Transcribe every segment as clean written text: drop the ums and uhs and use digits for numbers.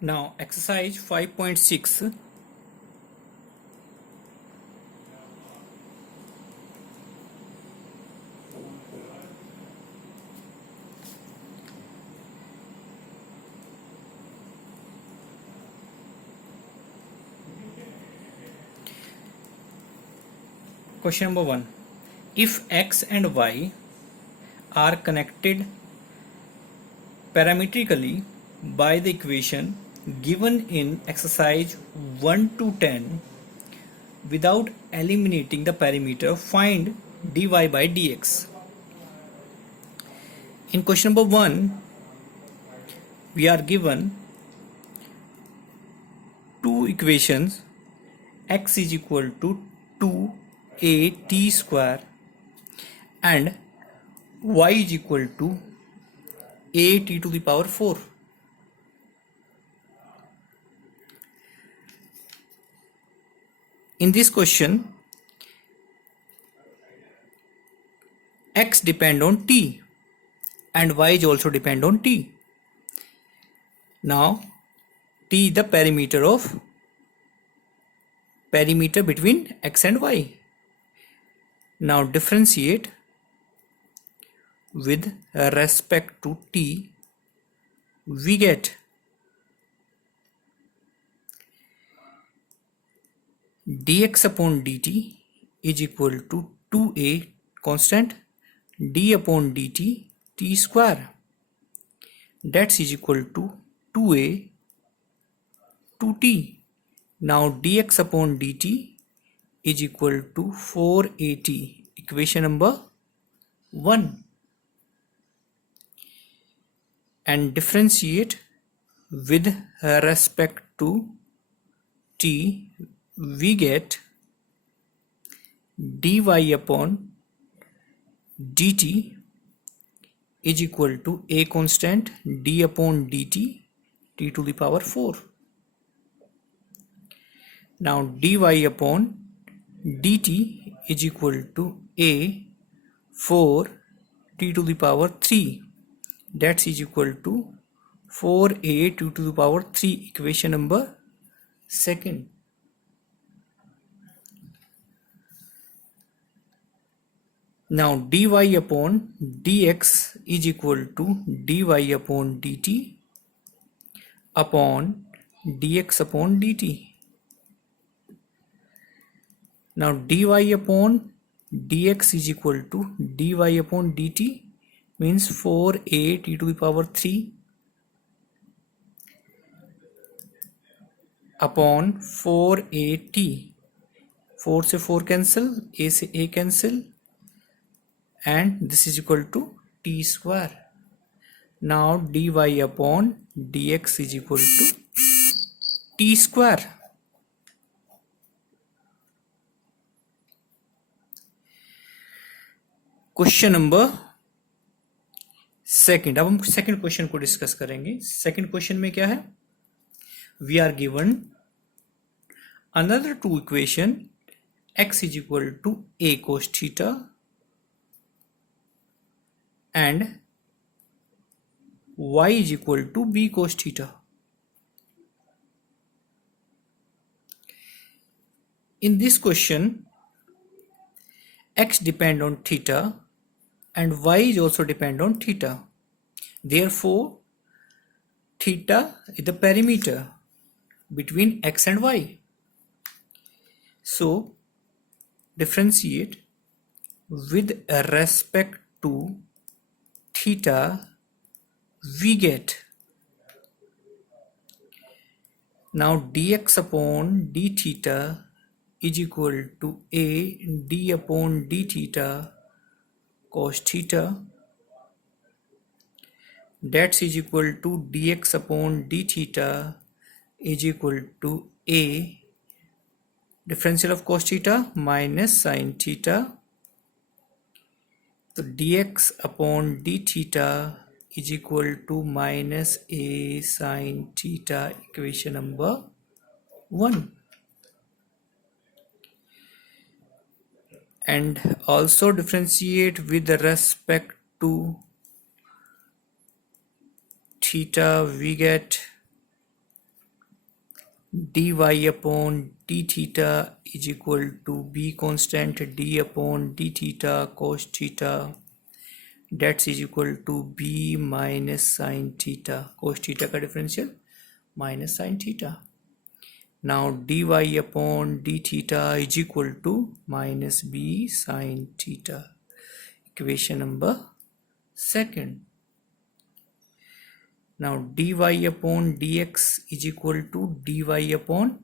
Now exercise 5.6. Question number 1. If x and y are connected parametrically by the equation given in exercise 1 to 10 without eliminating the parameter, find dy by dx. In question number 1, we are given two equations, x is equal to 2at square and y is equal to at to the power 4. In this question, x depend on t and y is also depend on t. Now t is the perimeter between x and y. Now differentiate with respect to t, we get dx upon dt is equal to 2a constant d upon dt t square, that is equal to 2a 2t. Now dx upon dt is equal to 4at, equation number 1, and differentiate with respect to t, we get dy upon dt is equal to a constant d upon dt t to the power 4. Now dy upon dt is equal to a 4 t to the power 3, that is equal to 4a t to the power 3, equation number 2. Now dy upon dx is equal to dy upon dt upon dx upon dt. Now dy upon dx is equal to dy upon dt means 4a t to the power 3 upon 4at. 4 से 4 cancel, a से a cancel, and this is equal to t square. Now dy upon dx is equal to t square. Question number 2. अब हम second question को discuss करेंगे. Second question में क्या है? We are given another two equation, x is equal to a cos theta and y is equal to b cos theta. In this question, x depend on theta and y is also depend on theta. Therefore, theta is the perimeter between x and y. So, differentiate with respect to theta, we get now dx upon d theta is equal to a d upon d theta cos theta, that is equal to dx upon d theta is equal to a differential of cos theta minus sin theta. So dx upon d theta is equal to minus a sin theta, equation number 1. And also differentiate with respect to theta, we get dy upon d theta is equal to b constant d upon d theta cos theta, that is equal to b minus sin theta, cos theta का differential minus sin theta. Now dy upon d theta is equal to minus b sin theta. Equation number second. Now dy upon dx is equal to dy upon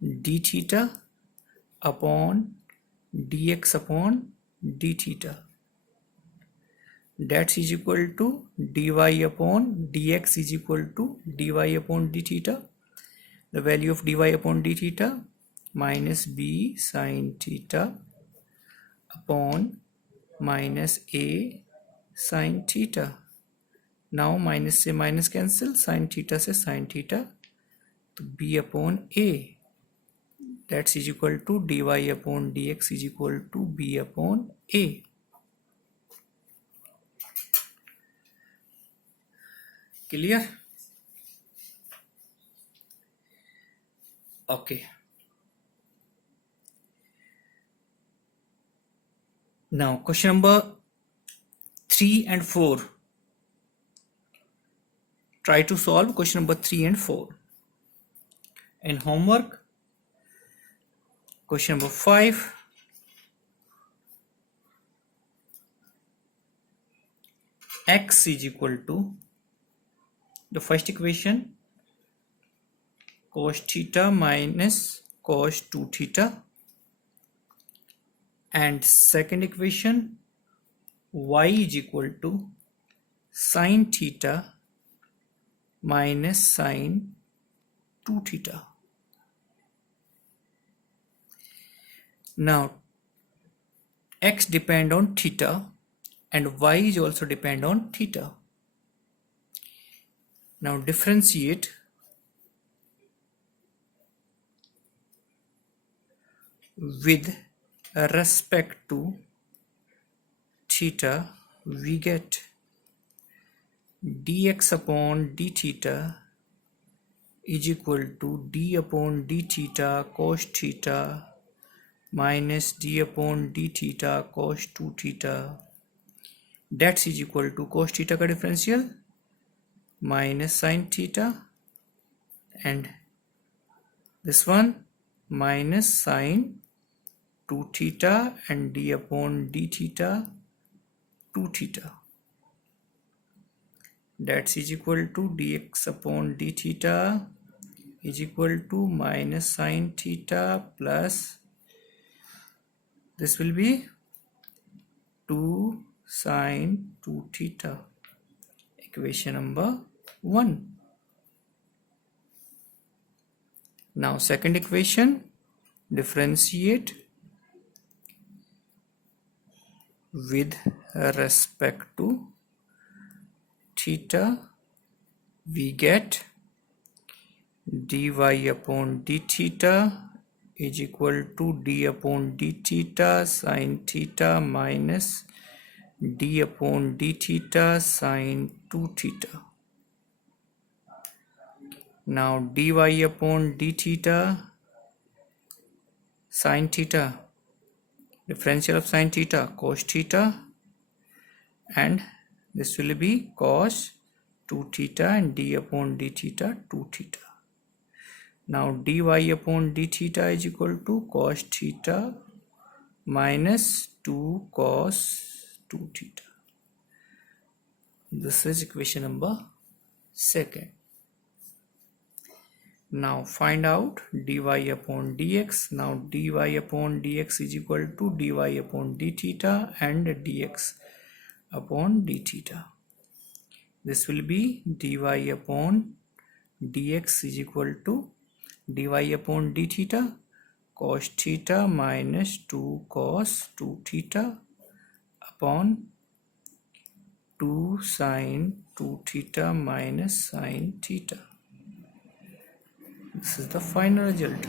d theta upon dx upon d theta. That is equal to dy upon dx is equal to dy upon d theta. The value of dy upon d theta minus b sin theta upon minus a sin theta. Now minus से minus cancel, sin theta से sin theta, तो b upon a, that is equal to dy upon dx is equal to b upon a. Clear? Okay. Now question number 3 and 4. Try to solve question number 3 and 4. And homework, question number 5. X is equal to the first equation cos theta minus cos 2 theta, and second equation y is equal to sin theta minus sin 2 theta. Now x depend on theta and y is also depend on theta. Now differentiate with respect to theta, we get dx upon d theta is equal to d upon d theta cos theta minus d upon d theta cos 2 theta, that is equal to cos theta का differential minus sin theta, and this one minus sin 2 theta and d upon d theta 2 theta, that is equal to dx upon d theta is equal to minus sin theta plus this will be 2 sin 2 theta. Equation number 1. Now second equation, differentiate with respect to theta, we get dy upon d theta is equal to d upon d theta sin theta minus d upon d theta sin 2 theta. Now dy upon d theta sin theta, differential of sin theta cos theta, and this will be cos 2 theta and d upon d theta 2 theta. Now dy upon d theta is equal to cos theta minus 2 cos 2 theta. This is equation number 2. Now find out dy upon dx. Now dy upon dx is equal to dy upon d theta and dx upon d theta. This will be dy upon dx is equal to dy upon d theta cos theta minus 2 cos 2 theta upon 2 sin 2 theta minus sin theta. This is the final result.